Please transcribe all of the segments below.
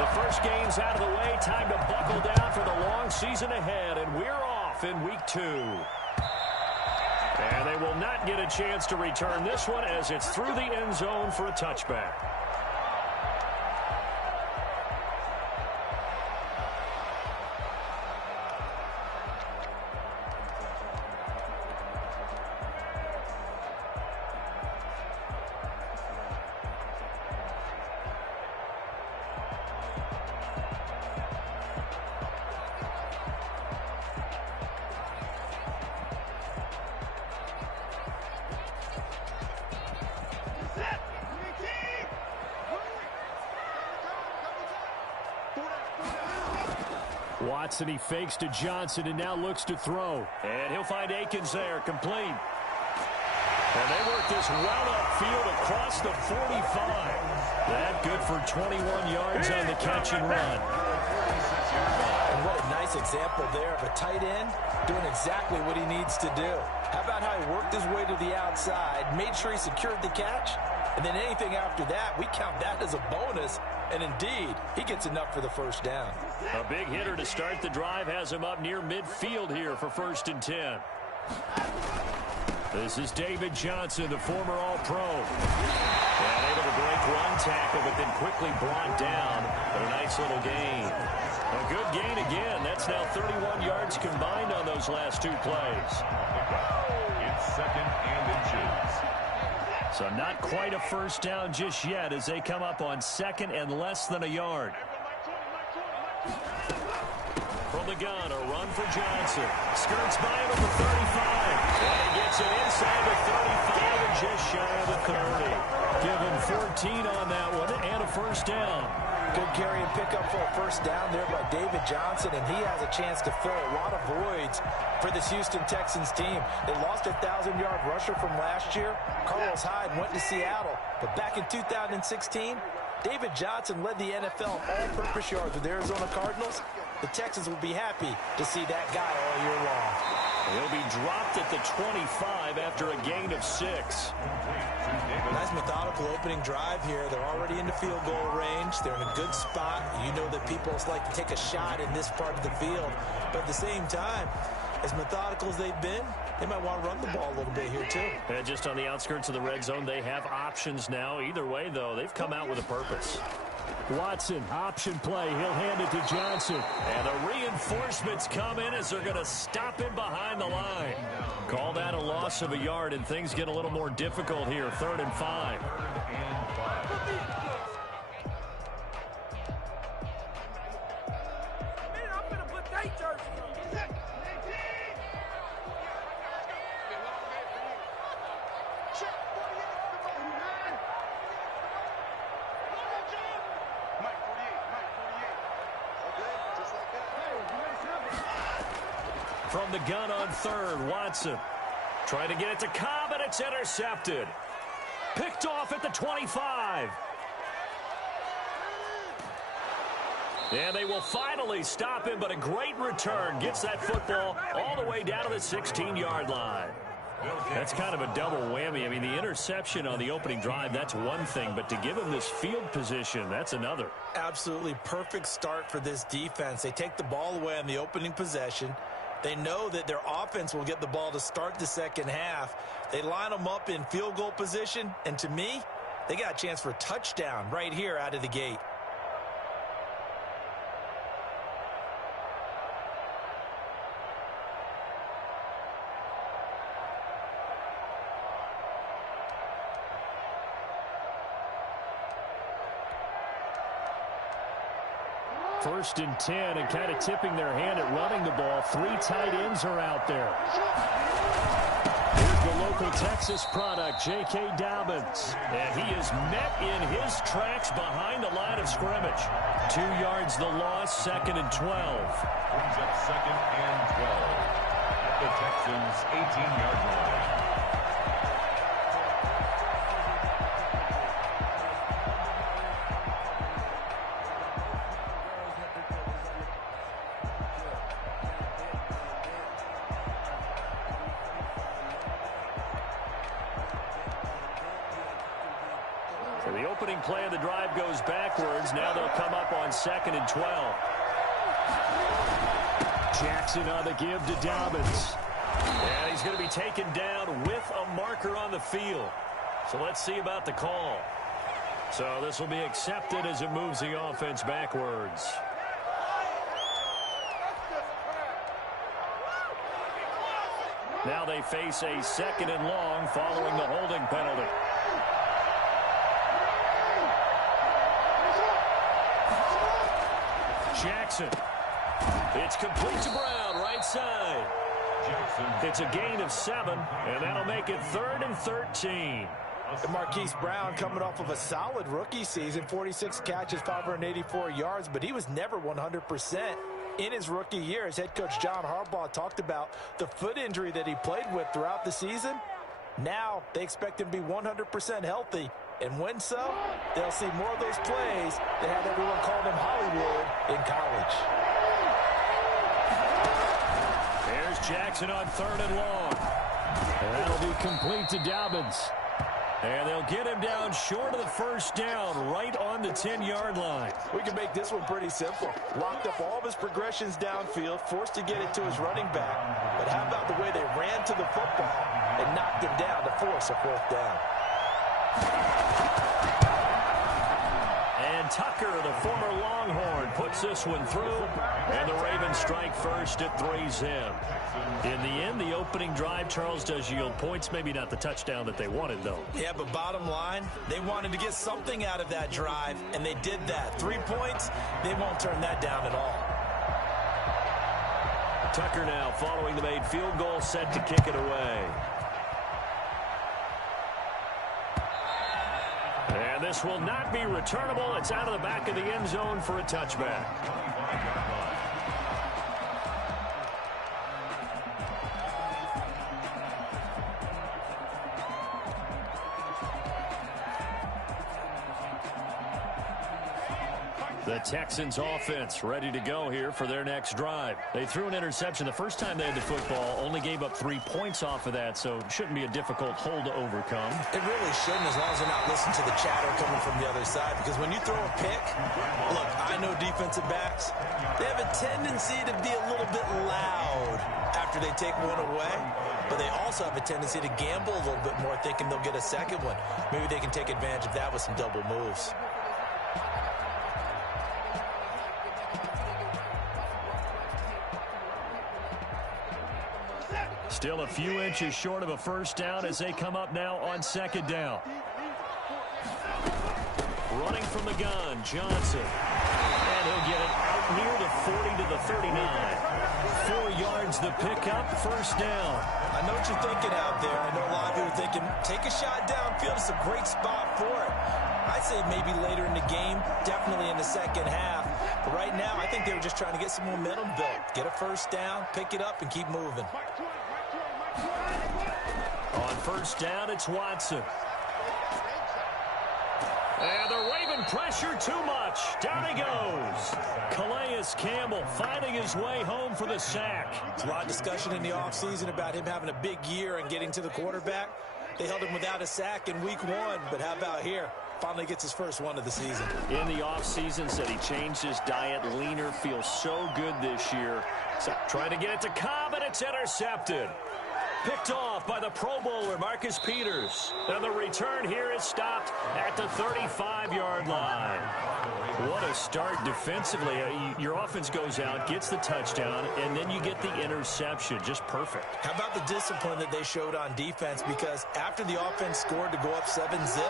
The first game's out of the way. Time to buckle down for the long season ahead, and we're off in week 2. And they will not get a chance to return this one as it's through the end zone for a touchback. Watson, he fakes to Johnson and now looks to throw. And he'll find Akins there, complete. And they work this well upfield across the 45. That good for 21 yards on the catch and run. And what a nice example there of a tight end doing exactly what he needs to do. How about how he worked his way to the outside, made sure he secured the catch, and then anything after that, we count that as a bonus. And indeed, he gets enough for the first down. A big hitter to start the drive has him up near midfield here for 1st and 10. This is David Johnson, the former All-Pro. And able to break one tackle, but then quickly brought down. But a nice little gain. A good gain again. That's now 31 yards combined on those last 2 plays. It's 2nd and inches. So not quite a first down just yet as they come up on 2nd and less than a yard. From the gun, a run for Johnson. Skirts by him at the 35. And he gets it inside the 35 and just shy of the 30. Give him 14 on that one and a first down. Good carry and pickup for a first down there by David Johnson, and he has a chance to fill a lot of voids for this Houston Texans team. They lost a 1,000-yard rusher from last year. Carlos Hyde went to Seattle, but back in 2016, David Johnson led the NFL in all-purpose yards with the Arizona Cardinals. The Texans will be happy to see that guy all year long. He'll be dropped at the 25 after a gain of 6. Nice methodical opening drive here. They're already in the field goal range. They're in a good spot. You know that people like to take a shot in this part of the field. But at the same time, as methodical as they've been, they might want to run the ball a little bit here too. And just on the outskirts of the red zone, they have options now. Either way, though, they've come out with a purpose. Watson, option play. He'll hand it to Johnson. And the reinforcements come in as they're going to stop him behind the line. Call that a loss of a yard, and things get a little more difficult here. 3rd and 5. From the gun on 3rd, Watson. Trying to get it to Cobb, and it's intercepted. Picked off at the 25. And they will finally stop him, but a great return. Gets that football all the way down to the 16-yard line. That's kind of a double whammy. I mean, the interception on the opening drive, that's one thing. But to give him this field position, that's another. Absolutely perfect start for this defense. They take the ball away on the opening possession. They know that their offense will get the ball to start the second half. They line them up in field goal position, and to me, they got a chance for a touchdown right here out of the gate. First and 10, and kind of tipping their hand at running the ball. 3 tight ends are out there. Here's the local Texas product, J.K. Dobbins. And he is met in his tracks behind the line of scrimmage. 2 yards the loss, 2nd and 12. Brings up 2nd and 12 at the Texans' 18-yard line. So The opening play of the drive goes backwards. Now they'll come up on 2nd and 12. Jackson on the give to Dobbins. And he's going to be taken down with a marker on the field. So let's see about the call. So this will be accepted as it moves the offense backwards. Now they face a 2nd and long following the holding penalty. Jackson. It's complete to Brown, right side. It's a gain of 7, and that'll make it 3rd and 13. And Marquise Brown coming off of a solid rookie season, 46 catches, 584 yards, but he was never 100% in his rookie year. As head coach John Harbaugh talked about the foot injury that he played with throughout the season. Now they expect him to be 100% healthy. And when so, they'll see more of those plays that had everyone call him Hollywood in college. There's Jackson on 3rd and long. And that'll be complete to Dobbins. And they'll get him down short of the first down, right on the 10-yard line. We can make this one pretty simple. Locked up all of his progressions downfield, forced to get it to his running back. But how about the way they ran to the football and knocked him down to force a 4th down? And Tucker, the former Longhorn, puts this one through. And the Ravens strike first at 3-zip. In the end, the opening drive, Charles, does yield points. Maybe not the touchdown that they wanted, though. Yeah, but bottom line, they wanted to get something out of that drive, and they did that. 3 points, they won't turn that down at all. Tucker now following the made field goal, set to kick it away. And this will not be returnable. It's out of the back of the end zone for a touchback. The Texans offense ready to go here for their next drive. They threw an interception the first time they had the football, only gave up 3 points off of that, so it shouldn't be a difficult hole to overcome. It really shouldn't, as long as they're not listening to the chatter coming from the other side, because when you throw a pick, look, I know defensive backs, they have a tendency to be a little bit loud after they take one away, but they also have a tendency to gamble a little bit more, thinking they'll get a second one. Maybe they can take advantage of that with some double moves. Still a few inches short of a first down as they come up now on 2nd down. Running from the gun, Johnson. And he'll get it out near the 40 to the 39. 4 yards the pickup, first down. I know what you're thinking out there. I know a lot of you are thinking, take a shot downfield. It's a great spot for it. I'd say maybe later in the game, definitely in the second half. But right now, I think they were just trying to get some momentum built. Get a first down, pick it up, and keep moving. On first down, it's Watson. And the Raven pressure too much. Down he goes. Calais Campbell finding his way home for the sack. There's a lot of discussion in the offseason about him having a big year and getting to the quarterback. They held him without a sack in week 1, but how about here? Finally gets his first one of the season. In the offseason, said he changed his diet, leaner, feels so good this year. So trying to get it to Cobb, and it's intercepted. Picked off by the Pro Bowler, Marcus Peters. And the return here is stopped at the 35-yard line. What a start defensively. Your offense goes out, gets the touchdown, and then you get the interception. Just perfect. How about the discipline that they showed on defense? Because after the offense scored to go up 7-zip,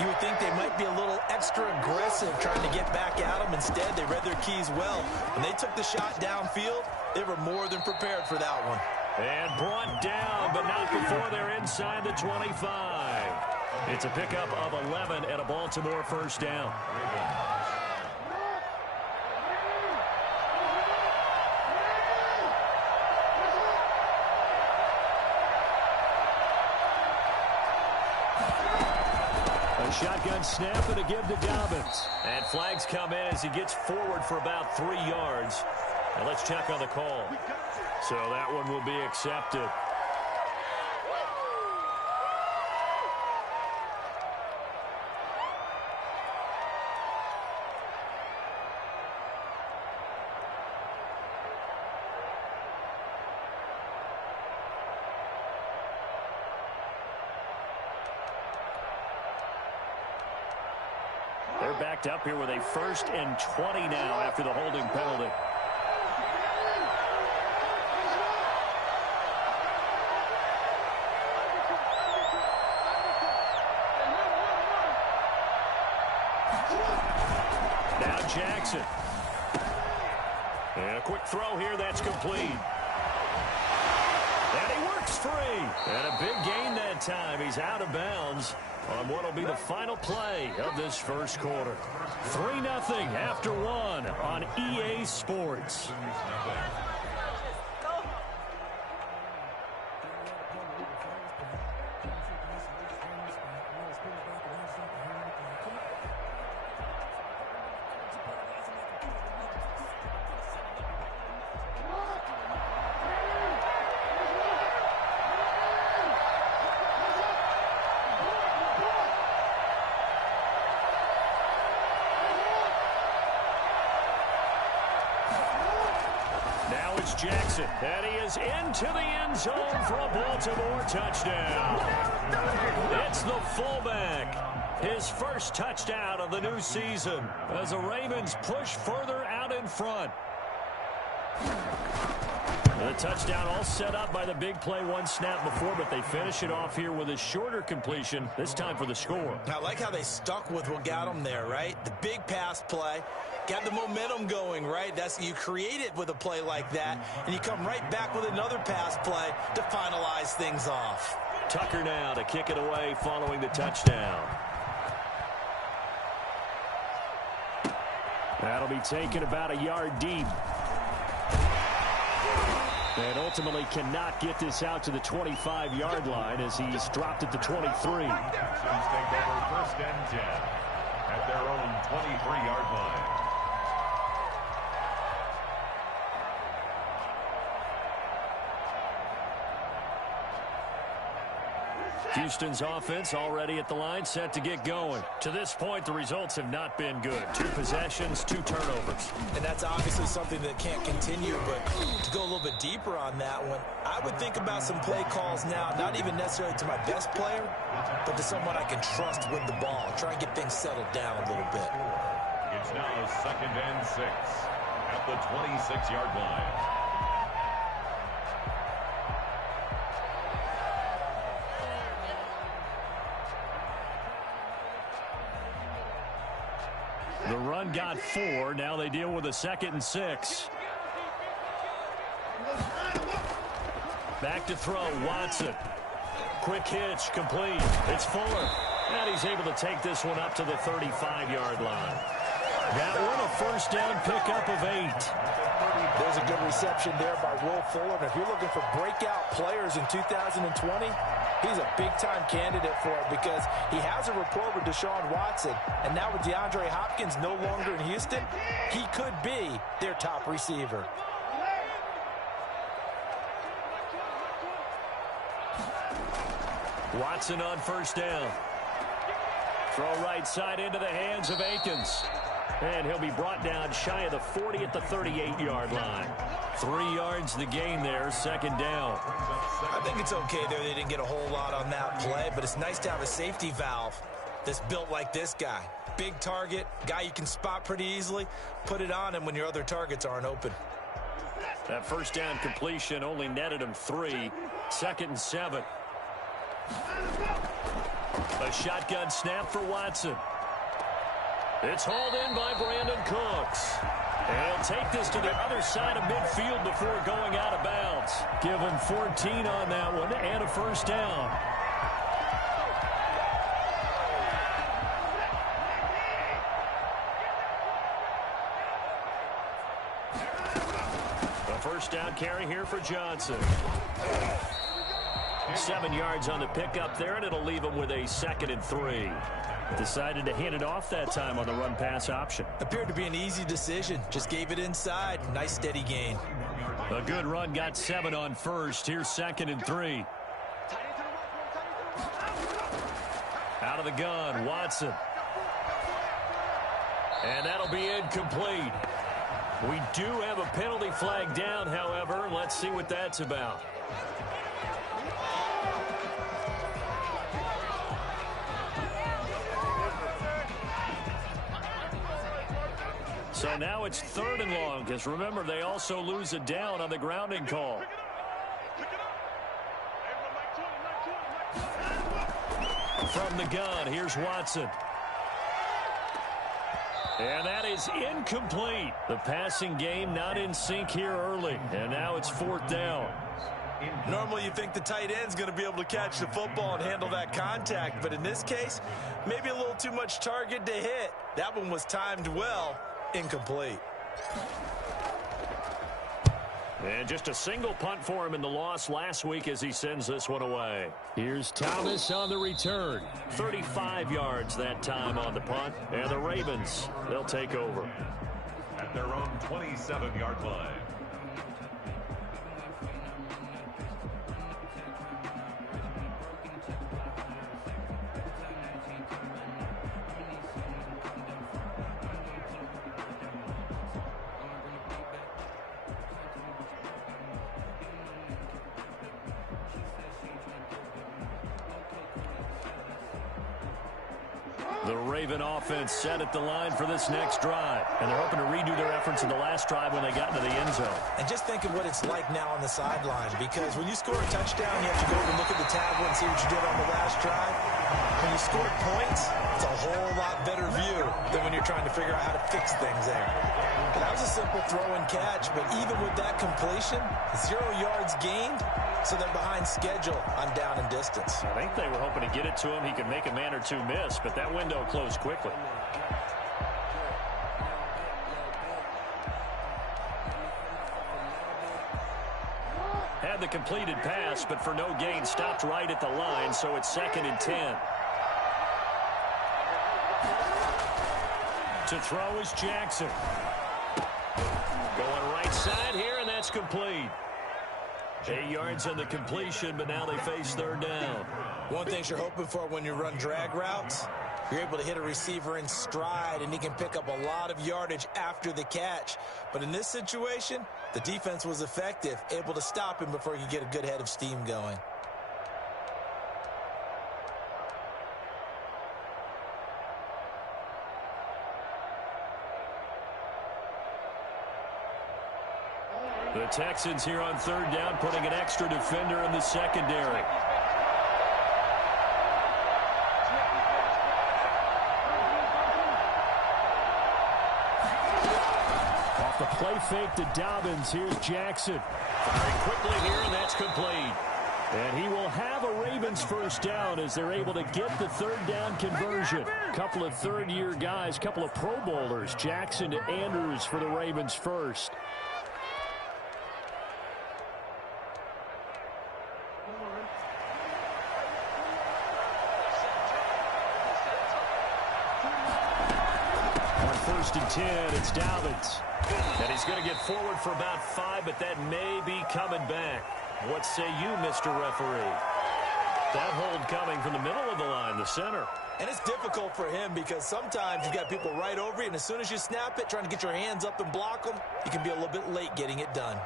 you would think they might be a little extra aggressive trying to get back at them. Instead, they read their keys well. When they took the shot downfield, they were more than prepared for that one. And brought down, but not before they're inside the 25. It's a pickup of 11 and a Baltimore first down. A shotgun snap and a give to Dobbins. And flags come in as he gets forward for about 3 yards. And let's check on the call. So that one will be accepted. They're backed up here with a 1st and 20 now after the holding penalty. Now Jackson. And a quick throw here that's complete. And he works free. And a big gain that time. He's out of bounds on what will be the final play of this first quarter. 3-0 after 1 on EA Sports. Jackson, and he is into the end zone for a Baltimore touchdown. It's the fullback. His first touchdown of the new season as the Ravens push further out in front. The touchdown all set up by the big play one snap before, but they finish it off here with a shorter completion, this time for the score. I like how they stuck with what got them there, right? The big pass play. Got the momentum going, right? You create it with a play like that, and you come right back with another pass play to finalize things off. Tucker now to kick it away following the touchdown. That'll be taken about a yard deep. And ultimately cannot get this out to the 25-yard line as he's dropped at the 23. Texans take over 1st and 10 at their own 23-yard line. Houston's offense already at the line, set to get going. To this point, the results have not been good. 2 possessions, 2 turnovers. And that's obviously something that can't continue, but to go a little bit deeper on that one, I would think about some play calls now, not even necessarily to my best player, but to someone I can trust with the ball. Try and get things settled down a little bit. It's now 2nd and 6 at the 26-yard line. The run got 4. Now they deal with a 2nd and 6. Back to throw, Watson. Quick hitch, complete. It's Fuller. And he's able to take this one up to the 35-yard line. That one a 1st down pickup of 8. There's a good reception there by Will Fuller. And if you're looking for breakout players in 2020, he's a big-time candidate for it because he has a rapport with Deshaun Watson. And now with DeAndre Hopkins no longer in Houston, he could be their top receiver. Watson on 1st down. Throw right side into the hands of Akins. And he'll be brought down shy of the 40 at the 38-yard line. 3 yards the gain there, 2nd down. I think it's okay there. They didn't get a whole lot on that play, but it's nice to have a safety valve that's built like this guy. Big target, guy you can spot pretty easily. Put it on him when your other targets aren't open. That 1st down completion only netted him 3. 2nd and 7. A shotgun snap for Watson. It's hauled in by Brandon Cooks. And he'll take this to the other side of midfield before going out of bounds. Give him 14 on that one and a 1st down. A 1st down carry here for Johnson. 7 yards on the pickup there, and it'll leave him with a 2nd and 3. Decided to hand it off that time on the run-pass option. Appeared to be an easy decision. Just gave it inside. Nice steady gain. A good run, got 7 on 1st. Here's 2nd and 3. Out of the gun, Watson. And that'll be incomplete. We do have a penalty flag down, however. Let's see what that's about. So now it's 3rd and long, because remember, they also lose a down on the grounding call. From the gun, here's Watson. And that is incomplete. The passing game not in sync here early. And now it's 4th down. Normally you think the tight end's going to be able to catch the football and handle that contact. But in this case, maybe a little too much target to hit. That one was timed well. Incomplete. And just a single punt for him in the loss last week as he sends this one away. Here's Thomas on the return. 35 yards that time on the punt. And the Ravens, they'll take over. At their own 27-yard line. The Raven offense set at the line for this next drive. And they're hoping to redo their efforts in the last drive when they got into the end zone. And just think of what it's like now on the sideline, because when you score a touchdown, you have to go over and look at the tablet and see what you did on the last drive. When you score points, it's a whole lot better view than when you're trying to figure out how to fix things there. That was a simple throw and catch, but even with that completion, 0 yards gained, so they're behind schedule on down and distance. I think they were hoping to get it to him. He could make a man or two miss, but that window closed quickly. Had the completed pass, but for no gain, stopped right at the line, so it's 2nd and 10. To throw is Jackson. Going right side here, and that's complete. 8 yards on the completion, but now they face 3rd down. One thing you're hoping for when you run drag routes, you're able to hit a receiver in stride, and he can pick up a lot of yardage after the catch. But in this situation, the defense was effective, able to stop him before he could get a good head of steam going. The Texans here on 3rd down, putting an extra defender in the secondary. Off the play fake to Dobbins. Here's Jackson. Firing quickly here, and that's complete. And he will have a Ravens 1st down as they're able to get the 3rd down conversion. Couple of 3rd-year guys, couple of Pro Bowlers. Jackson to Andrews for the Ravens first. On 1st and 10, it's Dobbins. And he's going to get forward for about 5, but that may be coming back. What say you, Mr. Referee? That hold coming from the middle of the line, the center. And it's difficult for him because sometimes you've got people right over you, and as soon as you snap it, trying to get your hands up and block them, you can be a little bit late getting it done.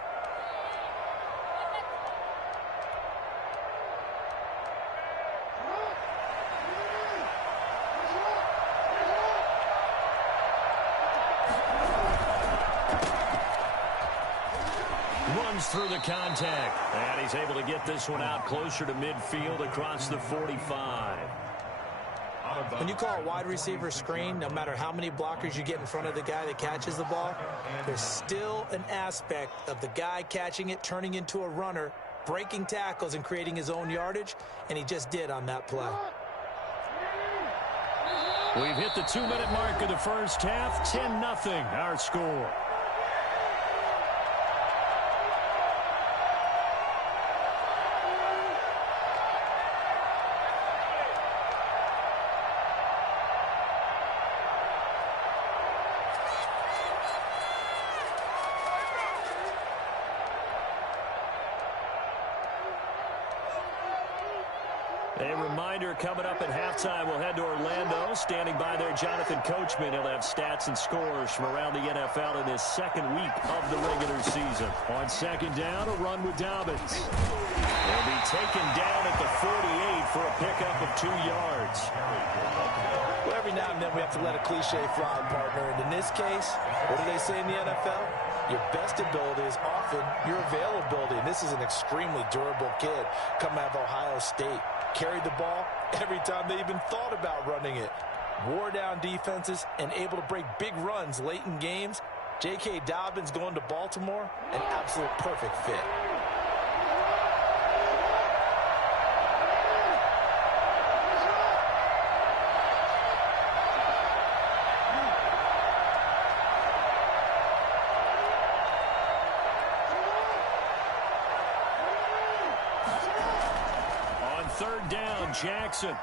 Through the contact, and he's able to get this one out closer to midfield across the 45. When you call a wide receiver screen, no matter how many blockers you get in front of the guy that catches the ball, there's still an aspect of the guy catching it, turning into a runner, breaking tackles and creating his own yardage, and he just did on that play. We've hit the 2-minute mark of the first half. 10-0 our score. A reminder coming up at halftime, we'll head to Orlando. Standing by there, Jonathan Coachman. He'll have stats and scores from around the NFL in his second week of the regular season. On second down, a run with Dobbins. He'll be taken down at the 48 for a pickup of 2 yards. Well, every now and then we have to let a cliche fly, partner. And in this case, what do they say in the NFL? Your best ability is often your availability. And this is an extremely durable kid coming out of Ohio State. Carried the ball every time they even thought about running it. Wore down defenses and able to break big runs late in games. J.K. Dobbins going to Baltimore, an absolute perfect fit. Third down, Jackson.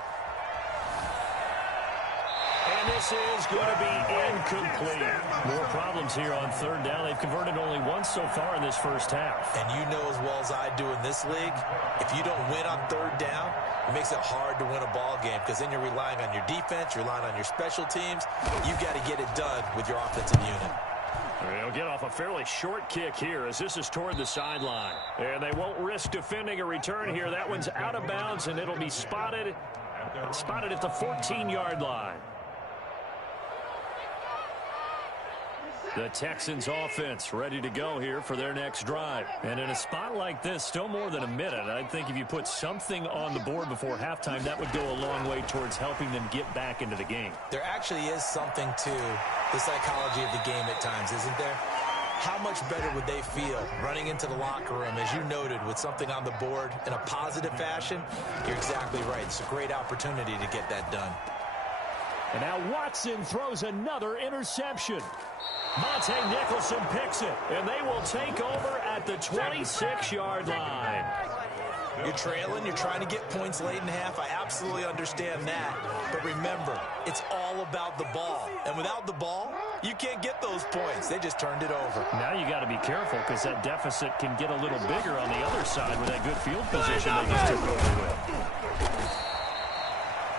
And this is going to be incomplete. More problems here on third down. They've converted only once so far in this first half. And you know as well as I do in this league, if you don't win on third down, it makes it hard to win a ball game because then you're relying on your defense, you're relying on your special teams. You've got to get it done with your offensive unit. They'll get off a fairly short kick here as this is toward the sideline. And they won't risk defending a return here. That one's out of bounds, and it'll be spotted at the 14-yard line. The Texans offense ready to go here for their next drive. And in a spot like this, still more than a minute, I think if you put something on the board before halftime, that would go a long way towards helping them get back into the game. There actually is something to the psychology of the game at times, isn't there? How much better would they feel running into the locker room, as you noted, with something on the board in a positive fashion? You're exactly right. It's a great opportunity to get that done. And now Watson throws another interception. Monte Nicholson picks it, and they will take over at the 26-yard line. You're trailing, you're trying to get points late in half. I absolutely understand that. But remember, it's all about the ball. And without the ball, you can't get those points. They just turned it over. Now you got to be careful because that deficit can get a little bigger on the other side with that good field position they just took over with.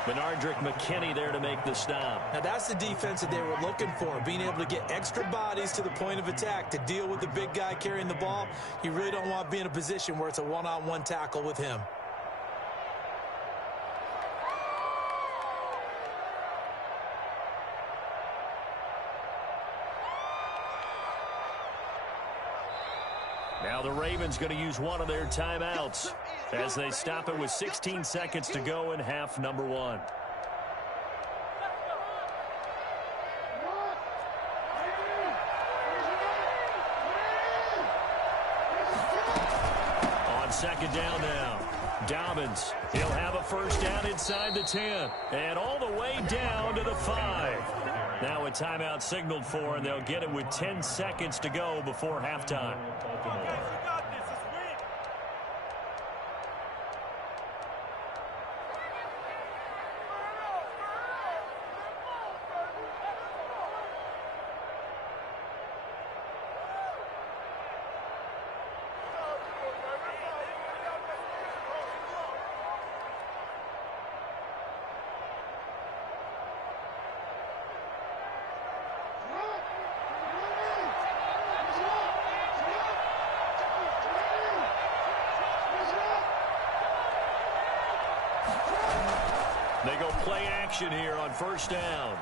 Benardrick McKinney there to make the stop. Now that's the defense that they were looking for, being able to get extra bodies to the point of attack to deal with the big guy carrying the ball. You really don't want to be in a position where it's a one-on-one tackle with him. Now the Ravens going to use one of their timeouts as they stop it with 16 seconds to go in half number one. On second down now, Dobbins. He'll have a first down inside the 10 and all the way down to the 5. Now a timeout signaled for, and they'll get it with 10 seconds to go before halftime. They go play action here on first down.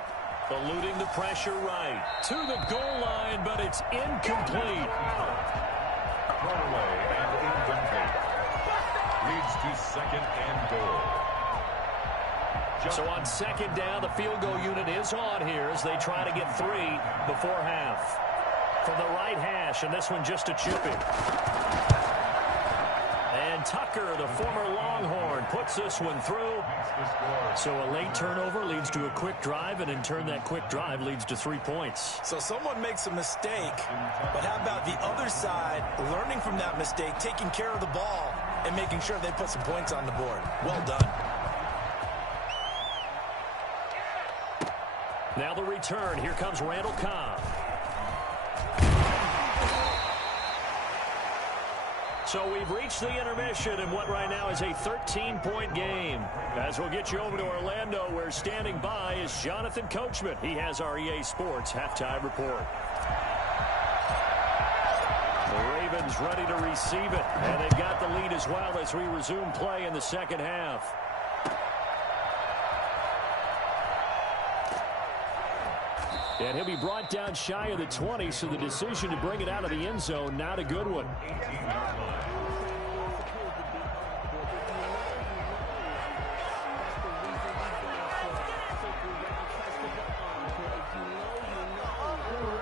Eluding the pressure right. To the goal line, but it's incomplete. Thrown away and incomplete. Leads to second and goal. So on second down, the field goal unit is on here as they try to get 3 before half. From the right hash, and this one just a chip in. And Tucker, the former Longhorn, puts this one through. So a late turnover leads to a quick drive, and in turn that quick drive leads to 3 points. So someone makes a mistake, but how about the other side learning from that mistake, taking care of the ball, and making sure they put some points on the board? Well done. Now the return. Here comes Randall Cobb. So we've reached the intermission in what right now is a 13-point game. As we'll get you over to Orlando, where standing by is Jonathan Coachman. He has our EA Sports halftime report. The Ravens ready to receive it, and they've got the lead as well as we resume play in the second half. And he'll be brought down shy of the 20, so the decision to bring it out of the end zone, not a good one.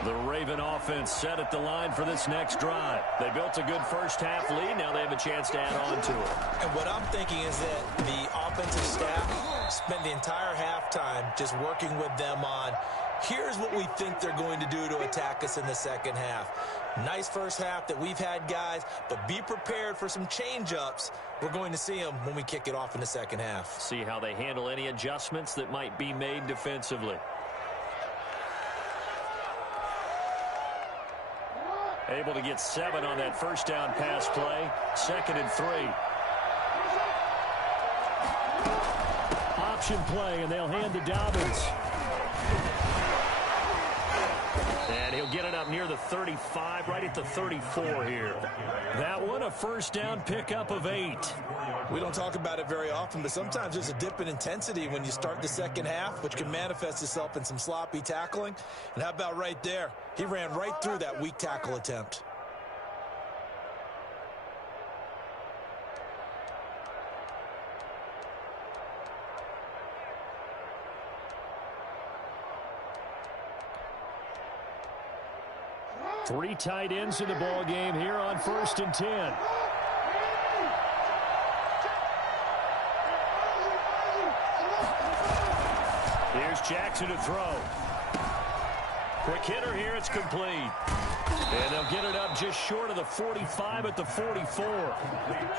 The Raven offense set at the line for this next drive. They built a good first half lead. Now they have a chance to add on to it. And what I'm thinking is that the offensive staff spent the entire halftime just working with them on, here's what we think they're going to do to attack us in the second half. Nice first half that we've had, guys, but be prepared for some change-ups. We're going to see them when we kick it off in the second half. See how they handle any adjustments that might be made defensively. Able to get 7 on that first down pass play. 2nd and 3. Option play, and they'll hand to Dobbins. And he'll get it up near the 35, right at the 34 here. That one, a first down pickup of 8. We don't talk about it very often, but sometimes there's a dip in intensity when you start the second half, which can manifest itself in some sloppy tackling. And how about right there? He ran right through that weak tackle attempt. Three tight ends in the ball game here on 1st and 10. Here's Jackson to throw. Quick hitter here, it's complete. And they'll get it up just short of the 45 at the 44.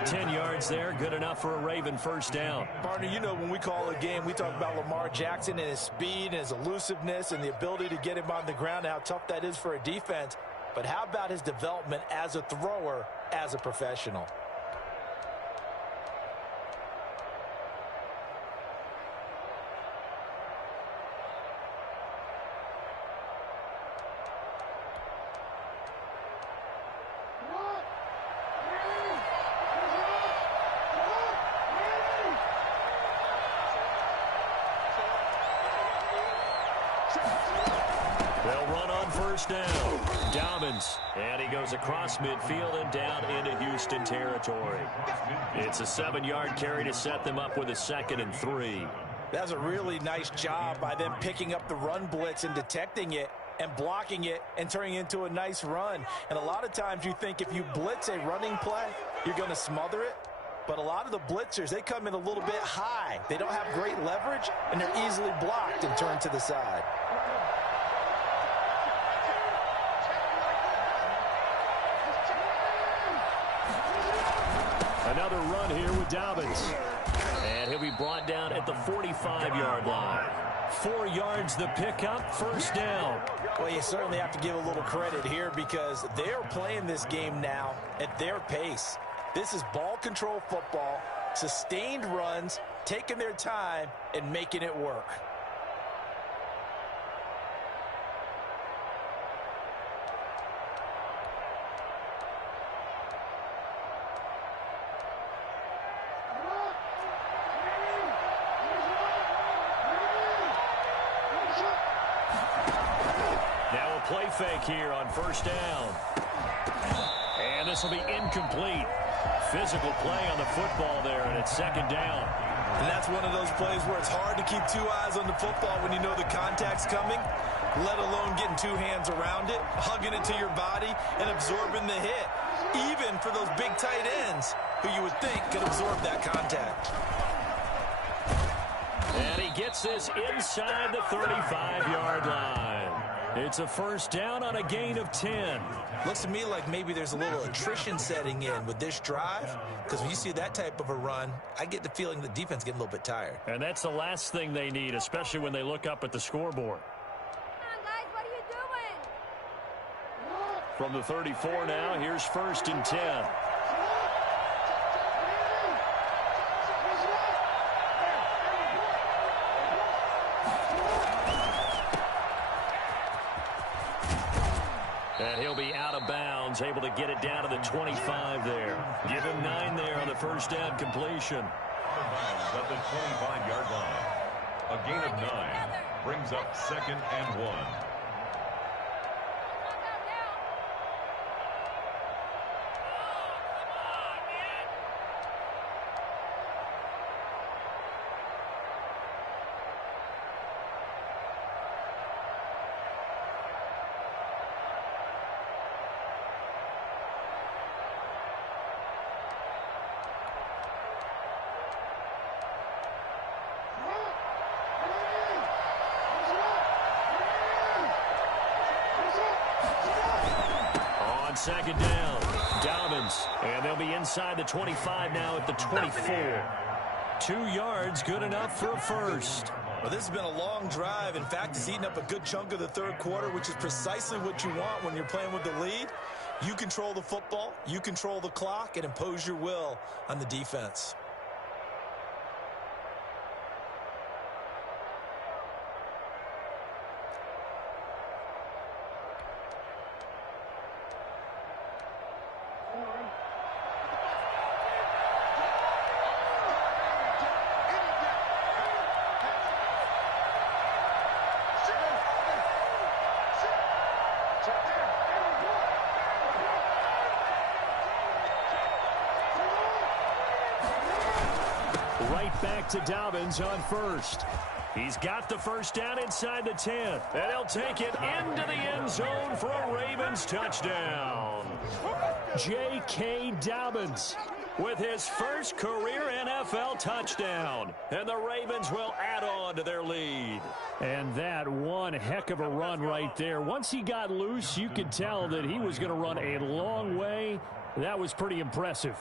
10 yards there, good enough for a Raven first down. Partner, you know when we call a game, we talk about Lamar Jackson and his speed and his elusiveness and the ability to get him on the ground and how tough that is for a defense. But how about his development as a thrower, as a professional? They'll run on first down. Dobbins, and he goes across midfield and down into Houston territory. It's a 7-yard carry to set them up with a 2nd and 3. That's a really nice job by them picking up the run blitz and detecting it and blocking it and turning it into a nice run. And a lot of times you think if you blitz a running play, you're going to smother it. But a lot of the blitzers, they come in a little bit high. They don't have great leverage, and they're easily blocked and turned to the side. Another run here with Dobbins. And he'll be brought down at the 45-yard line. 4 yards the pickup, first down. Well, you certainly have to give a little credit here because they're playing this game now at their pace. This is ball control football, sustained runs, taking their time, and making it work. Now a play fake here on first down. And this will be incomplete. Physical play on the football there, and it's 2nd down. And that's one of those plays where it's hard to keep 2 eyes on the football when you know the contact's coming, let alone getting 2 hands around it, hugging it to your body, and absorbing the hit, even for those big tight ends who you would think could absorb that contact. And he gets this inside the 35-yard line. It's a first down on a gain of 10. Looks to me like maybe there's a little attrition setting in with this drive, because when you see that type of a run, I get the feeling the defense getting a little bit tired. And that's the last thing they need, especially when they look up at the scoreboard. Come on, guys, what are you doing? From the 34 now, here's 1st and 10. And he'll be out of bounds, able to get it down to the 25 there. Give him 9 there on the first down completion. Out of bounds at the 25-yard line. A gain of 9 brings up 2nd and 1. Second down, Dobbins, and they'll be inside the 25 now at the 24. 2 yards, good enough for a first. Well, this has been a long drive. In fact, it's eaten up a good chunk of the third quarter, which is precisely what you want when you're playing with the lead. You control the football, you control the clock, and impose your will on the defense. Right back to Dobbins on first. He's got the first down inside the 10. And he'll take it into the end zone for a Ravens touchdown. J.K. Dobbins with his first career NFL touchdown. And the Ravens will add on to their lead. And that one heck of a run right there. Once he got loose, you could tell that he was going to run a long way. That was pretty impressive.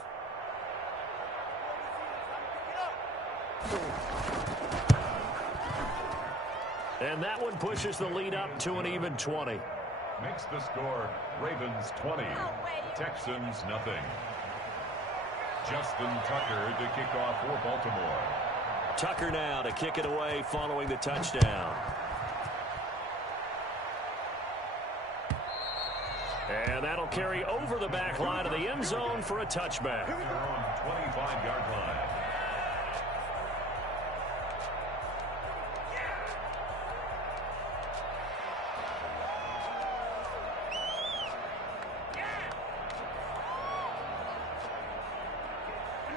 And that one pushes the lead up to an even 20. Makes the score Ravens 20, Texans nothing. Justin Tucker to kick off for Baltimore. Tucker now to kick it away following the touchdown. And that'll carry over the back line of the end zone for a touchback. They're on 25-yard line.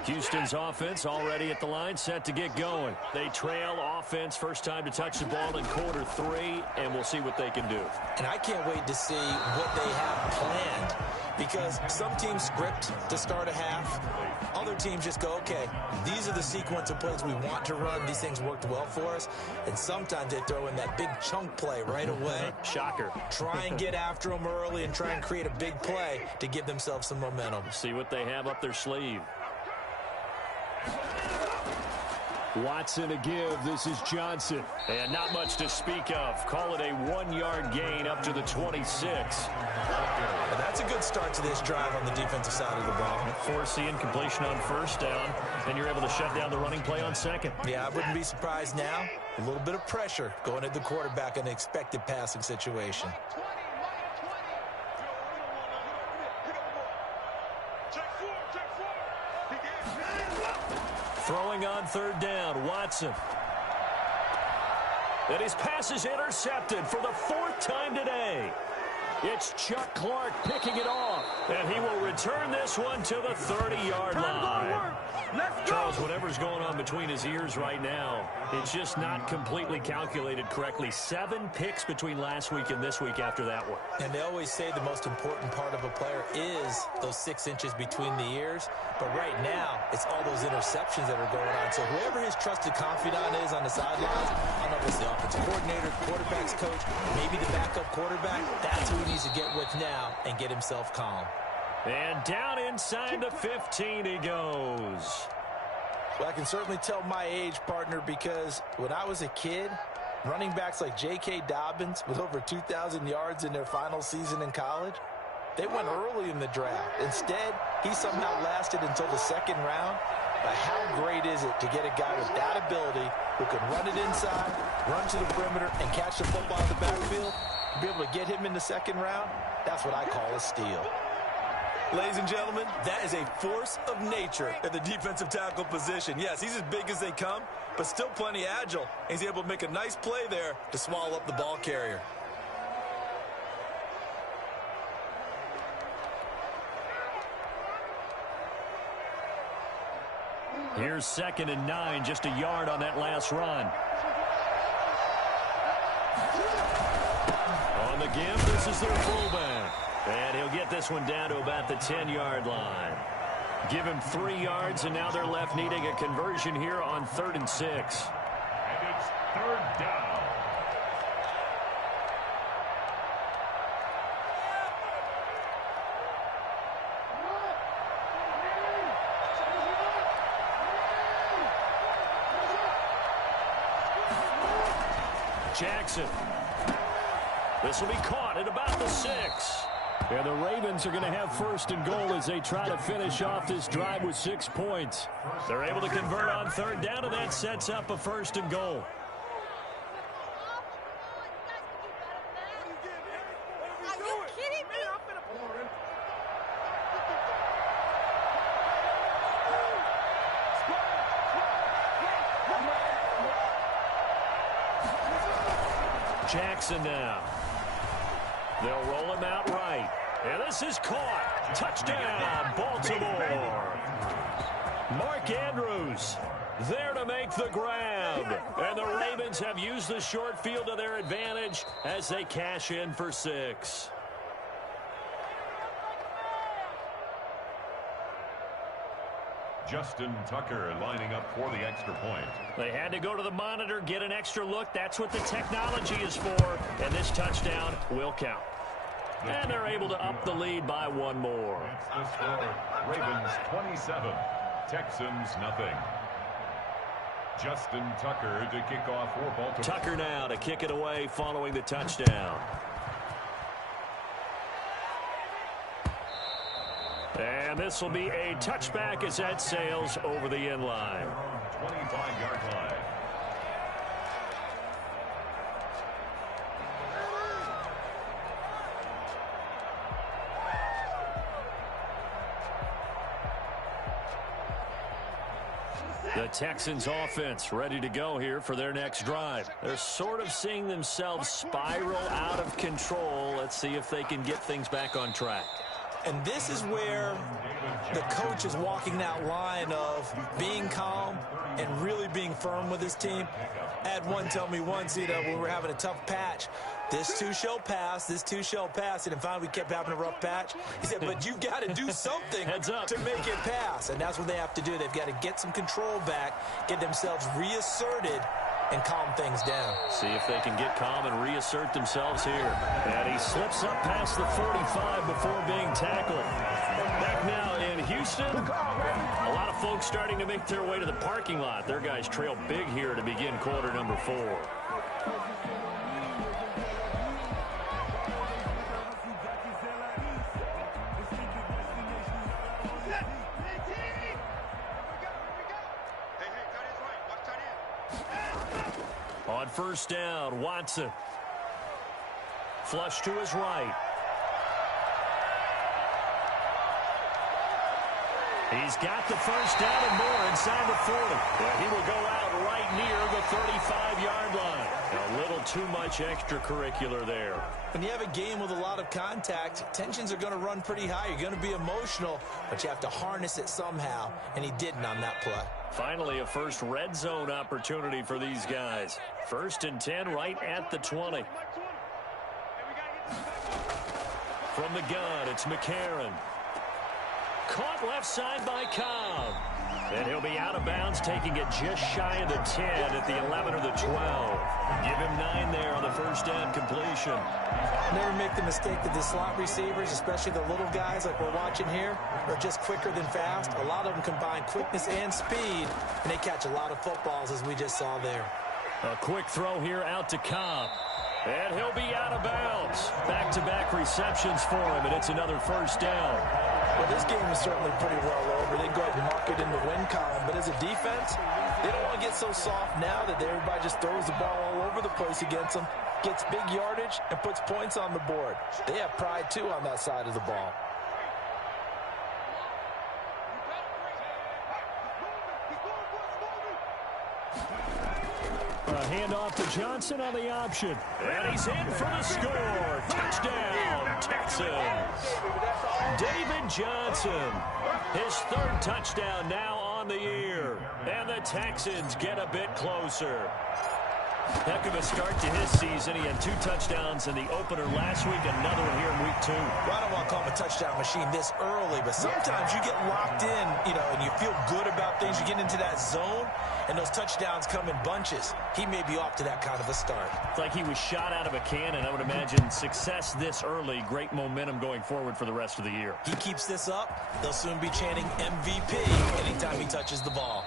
Houston's offense already at the line, set to get going. They trail offense, first time to touch the ball in quarter 3, and we'll see what they can do. And I can't wait to see what they have planned, because some teams script to start a half. Other teams just go, okay, these are the sequence of plays we want to run. These things worked well for us. And sometimes they throw in that big chunk play right away. Shocker. Try and get after them early and try and create a big play to give themselves some momentum. See what they have up their sleeve. Watson to give. This is Johnson. And not much to speak of. Call it a 1-yard gain up to the 26. Well, that's a good start to this drive on the defensive side of the ball. Force the incompletion on first down, and you're able to shut down the running play on second. Yeah, I wouldn't be surprised now. A little bit of pressure going at the quarterback in an expected passing situation. Throwing on third down, Watson. And his pass is intercepted for the 4th time today. It's Chuck Clark picking it off. And he will return this one to the 30-yard line. Charles, whatever's going on between his ears right now, it's just not completely calculated correctly. 7 picks between last week and this week after that one. And they always say the most important part of a player is those 6 inches between the ears. But right now, it's all those interceptions that are going on. So whoever his trusted confidant is on the sidelines, I don't know if it's the offensive coordinator, quarterback's coach, maybe the backup quarterback, that's who he needs to get with now and get himself calm. And down inside the 15 he goes. Well, I can certainly tell my age, partner, because when I was a kid, running backs like J.K. Dobbins with over 2,000 yards in their final season in college, they went early in the draft. Instead, he somehow lasted until the 2nd round. But how great is it to get a guy with that ability who can run it inside, run to the perimeter, and catch the football in the backfield? Be able to get him in the second round, that's what I call a steal. Ladies and gentlemen, that is a force of nature at the defensive tackle position. Yes, he's as big as they come, but still plenty agile. He's able to make a nice play there to swallow up the ball carrier. Here's 2nd and 9, just a yard on that last run. On the give, this is their fullback. And he'll get this one down to about the 10-yard line. Give him 3 yards, and now they're left needing a conversion here on 3rd and 6. And it's 3rd down. Jackson. This will be caught at about the 6. And the Ravens are going to have 1st and goal as they try to finish off this drive with 6 points. They're able to convert on 3rd down, and that sets up a 1st and goal. Are you kidding me? Jackson now. They'll roll him out right. And this is caught. Touchdown, Baltimore. Mark Andrews there to make the grab. And the Ravens have used the short field to their advantage as they cash in for 6. Justin Tucker lining up for the extra point. They had to go to the monitor, get an extra look. That's what the technology is for. And this touchdown will count. And they're able to up the lead by 1 more. It's the score. Ravens 27, Texans nothing. Justin Tucker to kick off for Baltimore. Tucker now to kick it away following the touchdown. And this will be a touchback as that sails over the end line. 25-yard line. The Texans offense ready to go here for their next drive. They're sort of seeing themselves spiral out of control. Let's see if they can get things back on track. And this is where the coach is walking that line of being calm and really being firm with his team. I had one tell me once, when we were having a tough patch, this too shall pass, this too shall pass. And finally we kept having a rough patch. He said, but you've got to do something to make it pass. And that's what they have to do. They've got to get some control back, get themselves reasserted, and calm things down. See if they can get calm and reassert themselves here. And he slips up past the 45 before being tackled. Back now in Houston, a lot of folks starting to make their way to the parking lot. Their guys trail big here to begin quarter number 4. On 1st down, Watson. Flush to his right. He's got the 1st down and more inside the 40. Yeah, he will go out right near the 35-yard line. A little too much extracurricular there. When you have a game with a lot of contact, tensions are going to run pretty high. You're going to be emotional, but you have to harness it somehow, and he didn't on that play. Finally, a first red zone opportunity for these guys. 1st and 10 right at the 20. From the gun, it's McCarron. Caught left side by Cobb. And he'll be out of bounds, taking it just shy of the 10 at the 11 or the 12. Give him 9 there on the 1st down completion. Never make the mistake that the slot receivers, especially the little guys like we're watching here, are just quicker than fast. A lot of them combine quickness and speed, and they catch a lot of footballs, as we just saw there. A quick throw here out to Cobb. And he'll be out of bounds. Back-to-back receptions for him, and it's another 1st down. Well, this game is certainly pretty well over. They go ahead and mark it in the win column. But as a defense, they don't want to get so soft now that everybody just throws the ball all over the place against them. gets big yardage, and puts points on the board. They have pride, too, on that side of the ball. A handoff to Johnson on the option. And he's in for the score. Touchdown, Texans. David Johnson. His third touchdown now on the year. And the Texans get a bit closer. Heck of a start to his season. He had 2 touchdowns in the opener last week, another one here in week 2. Well, I don't want to call him a touchdown machine this early, but sometimes you get locked in, and you feel good about things. You get into that zone, and those touchdowns come in bunches. He may be off to that kind of a start. It's like he was shot out of a cannon. I would imagine success this early, great momentum going forward for the rest of the year. He keeps this up, they'll soon be chanting MVP anytime he touches the ball.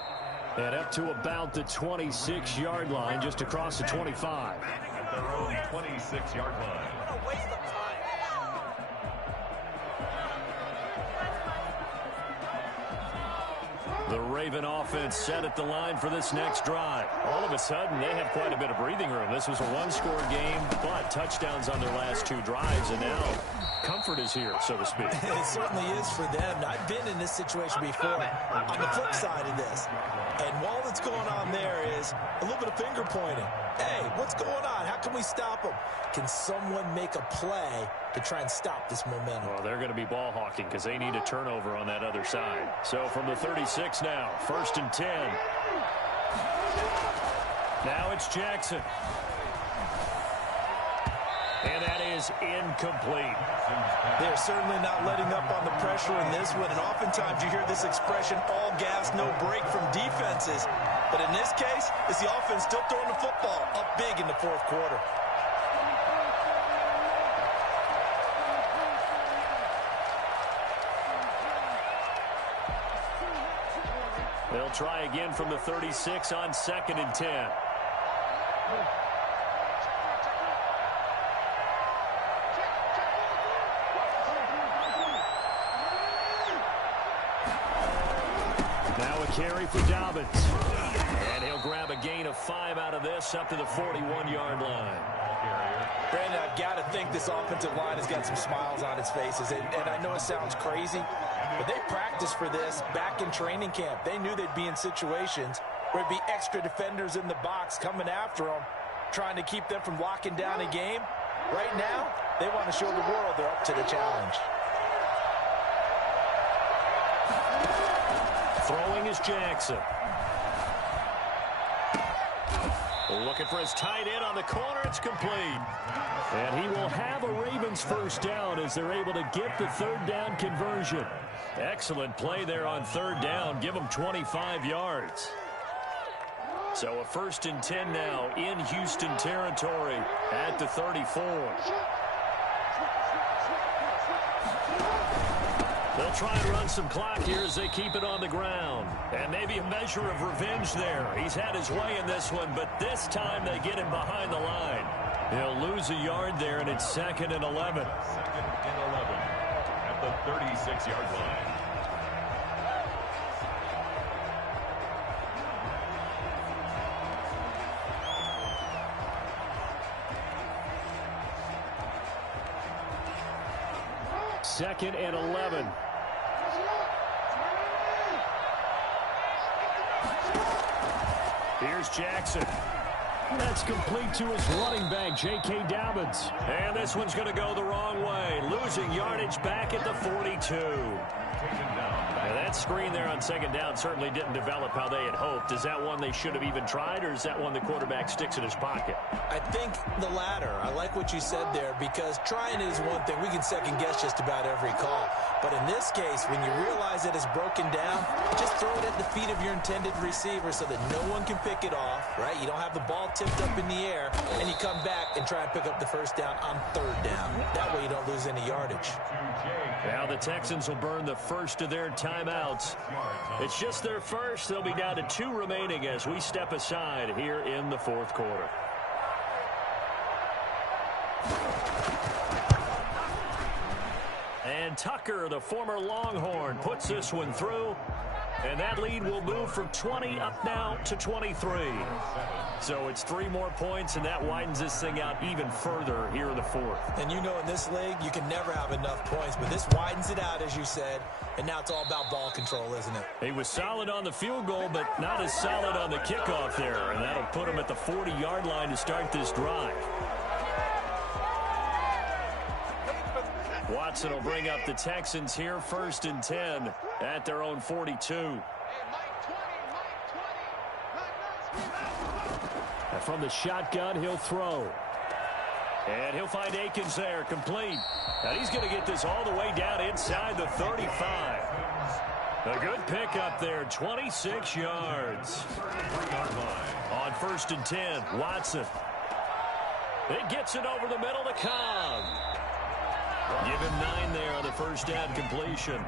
And up to about the 26-yard line, just across the 25. At their own 26-yard line. What a waste of time. The Raven offense set at the line for this next drive. All of a sudden, they have quite a bit of breathing room. This was a one-score game, but touchdowns on their last 2 drives, and now comfort is here, so to speak. It certainly is for them. I've been in this situation before on the flip side of this. And all that's going on there is a little bit of finger pointing. Hey, what's going on? How can we stop them? Can someone make a play to try and stop this momentum? Well, they're going to be ball hawking because they need a turnover on that other side. So from the 36 now, 1st and 10. Now it's Jackson. And that is incomplete. They're certainly not letting up on the pressure in this one, and oftentimes you hear this expression, all gas, no break from defenses. But in this case, it's the offense still throwing the football up big in the 4th quarter. They'll try again from the 36 on 2nd and 10. Now a carry for Dobbins. And he'll grab a gain of 5 out of this up to the 41-yard line. Brandon, I've got to think this offensive line has got some smiles on its faces. And I know it sounds crazy, but they practiced for this back in training camp. They knew they'd be in situations where it'd be extra defenders in the box coming after them, trying to keep them from locking down a game. Right now, they want to show the world they're up to the challenge. Throwing is Jackson. Looking for his tight end on the corner. It's complete. And he will have a Ravens first down as they're able to get the 3rd down conversion. Excellent play there on 3rd down. Give them 25 yards. So a 1st and 10 now in Houston territory at the 34. They'll try and run some clock here as they keep it on the ground. And maybe a measure of revenge there. He's had his way in this one, but this time they get him behind the line. He'll lose a yard there, and it's 2nd and 11. 2nd and 11 at the 36-yard line. Second and 11. Here's Jackson. That's complete to his running back, J.K. Dobbins. And this one's going to go the wrong way. Losing yardage back at the 42. And that screen there on 2nd down certainly didn't develop how they had hoped. Is that one they should have even tried, or is that one the quarterback sticks in his pocket? I think the latter. I like what you said there, because trying it is one thing. We can second guess just about every call. But in this case, when you realize that it's broken down, just throw it at the feet of your intended receiver so that no one can pick it off, right? You don't have the ball tipped up in the air, and you come back and try and pick up the 1st down on 3rd down. That way you don't lose any yardage. Now the Texans will burn the first of their timeouts. It's just their first. They'll be down to 2 remaining as we step aside here in the 4th quarter. And Tucker, the former Longhorn, puts this one through. And that lead will move from 20 up now to 23. So it's 3 more points, and that widens this thing out even further here in the fourth. And you know in this league, you can never have enough points, but this widens it out, as you said, and now it's all about ball control, isn't it? He was solid on the field goal, but not as solid on the kickoff there, and that'll put him at the 40-yard line to start this drive. Watson will bring up the Texans here, 1st and 10 at their own 42. And from the shotgun, he'll throw. And he'll find Akins there, complete. And he's going to get this all the way down inside the 35. A good pickup there, 26 yards. On 1st and 10, Watson. It gets it over the middle to Cobb. Give him 9 there on the first down completion.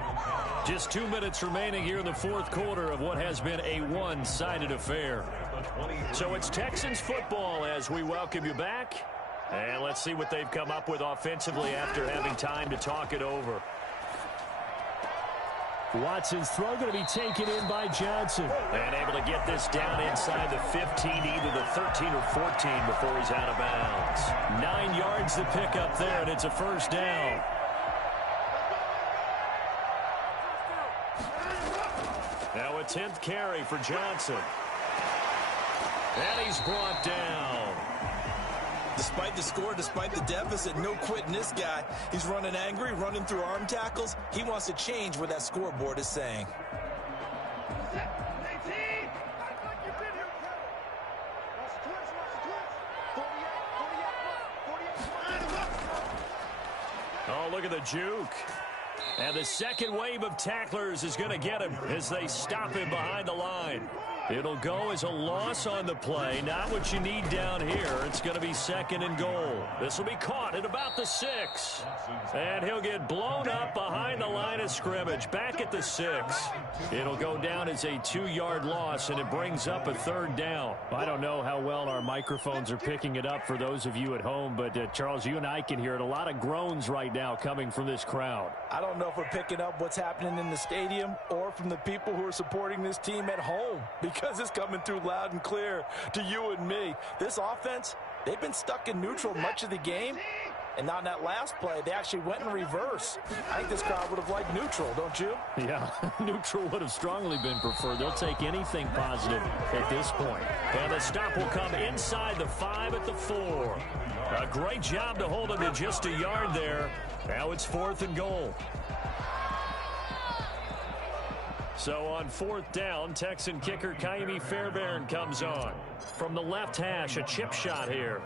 Just 2 minutes remaining here in the fourth quarter of what has been a one-sided affair. So it's Texans football as we welcome you back. And let's see what they've come up with offensively after having time to talk it over. Watson's throw going to be taken in by Johnson. And able to get this down inside the 15, either the 13 or 14 before he's out of bounds. 9 yards to pick up there, and it's a first down. Now a 10th carry for Johnson. And he's brought down. Despite the score, despite the deficit, no quitting this guy. He's running angry, running through arm tackles. He wants to change what that scoreboard is saying. Oh, look at the juke. And the second wave of tacklers is going to get him as they stop him behind the line. It'll go as a loss on the play. Not what you need down here. It's going to be 2nd and goal. This will be caught at about the 6. And he'll get blown up behind the line of scrimmage. Back at the 6. It'll go down as a 2-yard loss, and it brings up a 3rd down. I don't know how well our microphones are picking it up for those of you at home, but Charles, you and I can hear it. A lot of groans right now coming from this crowd. I don't know if we're picking up what's happening in the stadium or from the people who are supporting this team at home, because it's coming through loud and clear to you and me. This offense, they've been stuck in neutral much of the game, and on that last play, they actually went in reverse. I think this crowd would have liked neutral, don't you? Yeah, neutral would have strongly been preferred. They'll take anything positive at this point. And the stop will come inside the 5 at the 4. A great job to hold him to just a yard there. Now it's 4th and goal. So on 4th down, Texan kicker Kaimi Fairbairn comes on. From the left hash, a chip shot here.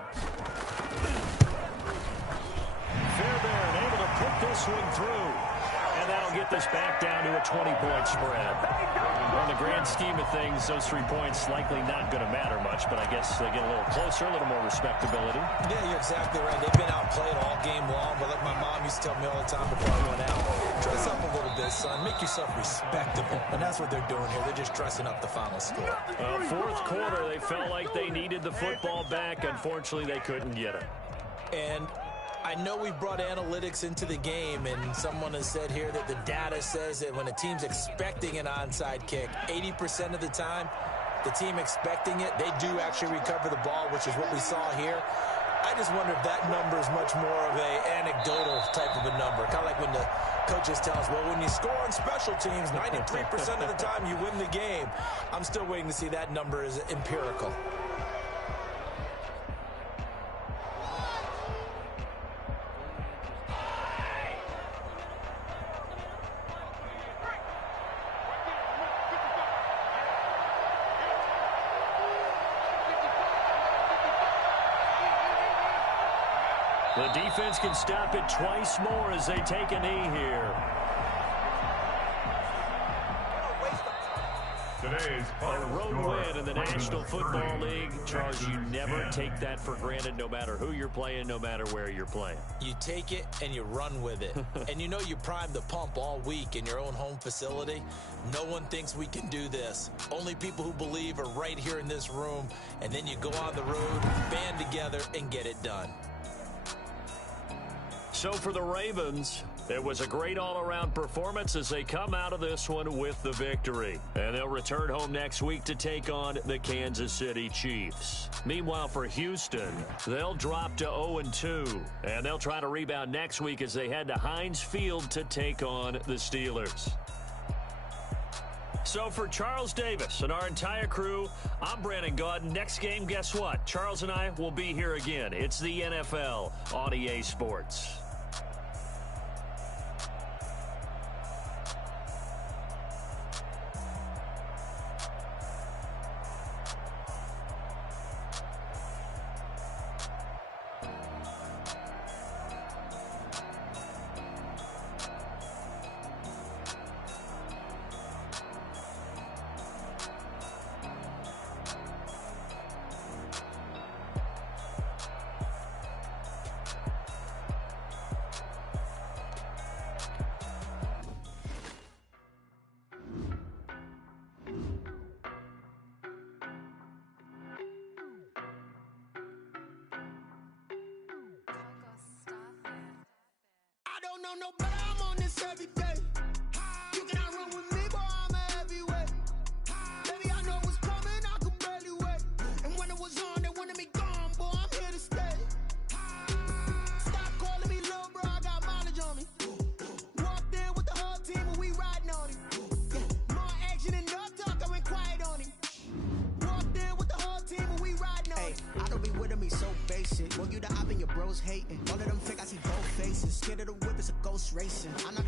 Fairbairn able to put this one through. And that'll get this back down to a 20-point spread. On the grand scheme of things, those 3 points likely not going to matter much, but I guess they get a little closer, a little more respectability. Yeah, you're exactly right. They've been outplayed all game long, but like my mom used to tell me all the time before I went out, dress up a little bit, son. Make yourself respectable. And that's what they're doing here. They're just dressing up the final score. Fourth quarter, they felt like they needed the football back. Unfortunately, they couldn't get it. And I know we've brought analytics into the game, and someone has said here that the data says that when a team's expecting an onside kick, 80% of the time, the team expecting it, they do actually recover the ball, which is what we saw here. I just wonder if that number is much more of an anecdotal type of a number. Kind of like when the coaches tell us, well, when you score on special teams, 93% of the time you win the game. I'm still waiting to see that number is empirical. The defense can stop it twice more as they take a knee here. Today's A road win in the National Football League. Charles, you never take that for granted, no matter who you're playing, no matter where you're playing. You take it and you run with it. And you know you primed the pump all week in your own home facility. No one thinks we can do this. Only people who believe are right here in this room. And then you go on the road, band together, and get it done. So for the Ravens, It was a great all-around performance as they come out of this one with the victory. And they'll return home next week to take on the Kansas City Chiefs. Meanwhile, for Houston, they'll drop to 0-2. And they'll try to rebound next week as they head to Heinz Field to take on the Steelers. So for Charles Davis and our entire crew, I'm Brandon Gaudin. Next game, guess what? Charles and I will be here again. It's the NFL on EA Sports. No, but I'm on this every day. You cannot run with me, boy, I'm a heavyweight. Baby, I know what's coming, I could barely wait. And when it was on, they wanted me gone, boy, I'm here to stay. Stop calling me little bro, I got mileage on me. Walked in with the whole team and we riding on it. Yeah, more action and no talk, I went quiet on him. Walked in with the whole team and we riding on it. I don't be with him, he's so basic. Well, you the op and your bros hating. All of them fake, I see both faces. Scared of the whip, it's a ghost racing. I'm not